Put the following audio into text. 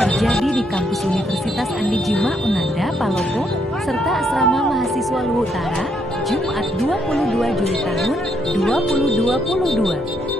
terjadi di kampus Universitas Andi Jima Unanda, Palopo, serta Asrama Mahasiswa Luhut Utara, Jumat 22 Juli tahun 2022.